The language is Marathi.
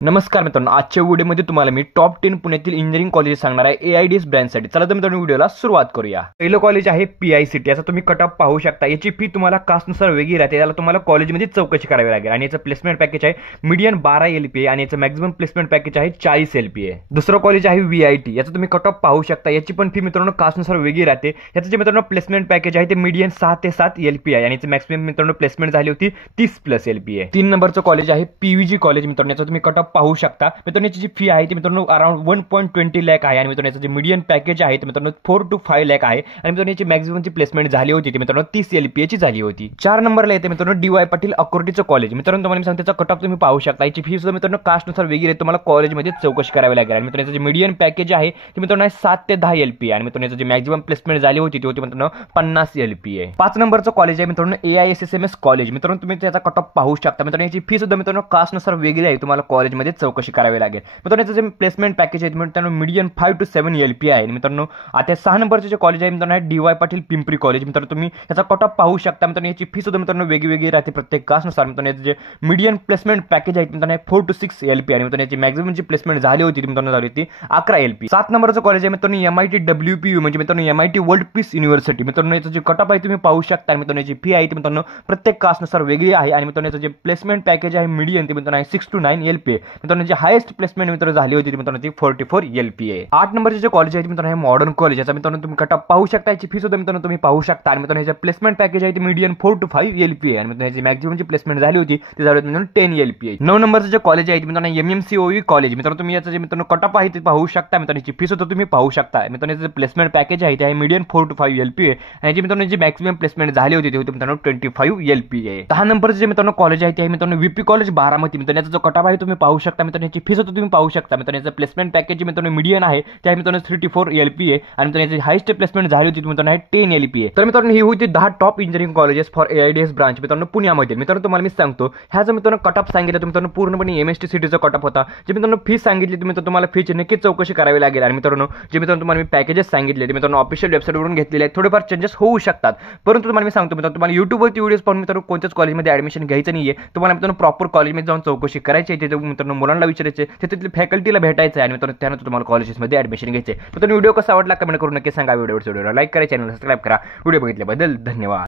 नमस्कार मित्रांनो, आजच्या व्हिडिओमध्ये तुम्हाला मी टॉप 10 पुण्यातील इंजिनिअरिंग कॉलेज सांगणार आहे एआयडीएस ब्रँचसाठी. चला तर मित्रांनो व्हिडिओला सुरुवात करूया. पहिलं कॉलेज आहे पीआयसीटी. याचा तुम्ही कट ऑफ पाहू शकता. याची फी तुम्हाला कास्टनुसार वेगळी राहते. याला तुम्हाला कॉलेजमध्ये चौकशी करावी लागेल आणि याचं प्लेसमेंट पॅकेज आहे मीडियन 12 LPA आणि याचं मॅक्झिमम प्लेसमेंट पॅकेज आहे 40 LPA. दुसरं कॉलेज आहे VIT. याचं तुम्ही कट ऑफ पाहू शकता. याची पण फी मित्रांनो कास्टनुसार वेगळी राहते. याचं जे मित्रांनो प्लेसमेंट पॅकेज आहे ते मीडियन 6 ते 7 LPA आणि याची मॅक्सिमम मित्रांनो प्लेसमेंट झाली होती 30+ LPA. 3 नंबरचं कॉलेज आहे PVG कॉलेज. मित्रांनो याचं तुम्ही कट ऑफ पाहू शकता. मित्रांनो याची जी फी आहे ती मित्रांनो अराउंड 1.20 लाख आहे आणि मित्रांनो याचं जे मीडियन पॅकेज आहे ते मित्रांनो 4 to 5 लाख आहे आणि मित्रांनो याची मॅक्झिममची प्लेसमेंट झाली होती ती मित्रांनो 30 LPA ची झाली होती. 4 नंबरला येते मित्रांनो DY पाटील अकोर्टीचं कॉलेज. मित्रांनो तुम्हाला मी सांगतो त्याचा कट ऑफ तुम्ही पाहू शकता. याची फी सुद्धा मित्रांनो कास्टनुसार वेगळी आहे. तुम्हाला कॉलेजमध्ये चौकशी करावी लागेल आणि मित्रांनो याचं जे मीडियन पॅकेज आहे ते मित्रांनो 7 ते 10 LPA आणि मित्रांनो याचं जे मॅक्झिमम प्लेसमेंट झाली होती ती होती मित्रांनो 50 LPA. 5 नंबरचं कॉलेज आहे मित्रांनो AISSMS कॉलेज. मित्रांनो तुम्ही त्याचा कट ऑफ पाहू शकता. मित्रांनो याची फी सुद्धा मित्रांनो कास्टनुसार वेगळी आहे. तुम्हाला कॉलेजमध्ये चौकशी करावी लागेल. मित्रांनो जे प्लेसमेंट पॅकेज आहे मित्रांनो मीडियन 5 to 7 LPA आहे. मित्रांनो आता 6 नंबरचे जे कॉलेज आहे मित्रांनो DY पाटील पिंपरी कॉलेज. मित्रांनो तुम्ही याचा कट ऑफ पाहू शकता. मित्रांनो याची फी सुद्धा मित्रांनो वेगवेगळी राहते प्रत्येक कास्टनुसार. मित्रांनो याचे जे मीडियन प्लेसमेंट पॅकेज आहे मित्रांनो 4 to 6 LPA आणि मित्रांनो याची मॅक्झिमम जी प्लेसमेंट झाली होती मित्रांनो झाली होती 11 LPA. 7 नंबरचं कॉलेज आहे मित्रांनो MIT WPU म्हणजे मित्रांनो MIT वर्ल्ड पीस युनिव्हर्सिटी. मित्रांनो याचं जे कट ऑफ आहे तुम्ही पाहू शकता. मित्रांनो याची फी आहे ती मित्रांनो प्रत्येक कास्टनुसार वेगळी आहे आणि मित्रांनो याचं जे प्लेसमेंट पॅकेज आहे मीडियन ते मित्रांनो 6 to 9 LPA. मित्रांनो जी हायेस्ट प्लेसमेंट मित्रांनो झाली होती ती मित्रांनो ती 44 LPA. 8 नंबरचे जे कॉलेज आहे मित्रांनो हे मॉडर्न कॉलेज. याचा मित्रांनो तुम्ही कट ऑफ पाहू शकता. याची फी सुद्धा मित्रांनो तुम्ही पाहू शकता आणि मित्रांनो याचं प्लेसमेंट पॅकेज आहे ते मीडियन 4 to 5 LPA आणि मित्रांनो याची मॅक्झिमम जी प्लेसमेंट झाली होती ती झाली होती मित्रांनो 10 LPA. 9 नंबरचे जे कॉलेज आहे मित्रांनो MMCOE कॉलेज. मित्रांनो तुम्ही याचं जे मित्रांनो कट ऑफ आहे ते पाहू शकता. मित्रांनो याची फी सुद्धा तुम्ही पाहू शकता. मित्रांनो याचं प्लेसमेंट पॅकेज आहे ते आहे मीडियन 4 to 5 LPA आणि याची मित्रांनो जी मॅक्झिमम प्लेसमेंट झाली होती ती होती मित्रांनो 25 LPA. 10 नंबरचे जे मित्रांनो कॉलेज आहे ते आहे मित्रांनो VP कॉलेज बारामती. मित्रांनो याचा जो कट ऑफ आहे तुम्ही पाहू शकता. मित्रांनो याची फी सुद्धा तुम्ही पाहू शकता. मित्रांनो याचं प्लेसमेंट पॅकेज मित्रांनो मीडियन आहे त्या मित्रांनो 3 to 4 LPA आणि मित्रांनो याची हायेस्ट प्लेसमेंट झाली होती मित्रांनो 10 LPA. तर मित्रांनो ही होती 10 top engineering colleges for AIDS branch मित्रांनो पुण्यामध्ये. मित्रांनो तुम्हाला मी सांगतो ह्या जर मित्रांनो कट ऑफ सांगितलं मित्रांनो पूर्णपणे MST सिटीचा कट ऑफ होता. जे मित्रांनो फी सांगितली मित्रांनो तुम्हाला फीची नक्कीच चौकशी करावी लागेल आणि मित्रांनो जे मित्रांनो तुम्हाला मी पॅकेजेस सांगितले ते मित्रांनो ऑफिशियल वेबसाईटवरून घेतलेले आहेत. थोडेफार चेंजेस होऊ शकतात परंतु तुम्हाला मी सांगतो मित्रांनो तुम्हाला युट्यूबवरती व्हिडिओज पाहून मित्रांनो कोणत्याच कॉलेजमध्ये ऍडमिशन घ्यायचं नाहीये. तुम्हाला मित्रांनो प्रॉपर कॉलेजमध्ये जाऊन चौकशी करायची आहे. तिथे मित्रांनो मुलांना विचारायचे तिथल्या फॅकल्टीला भेटायचं आहे आणि मित्रांनो त्यानंतर तुम्हाला कॉलेजेसमध्ये ऍडमिशन घ्यायचे. मित्रांनो व्हिडिओ कसा वाटला कमेंट करून नक्की सांगा. व्हिडिओला लाईक करा, चॅनल सबस्क्राइब करा. व्हिडिओ बघितल्याबद्दल धन्यवाद.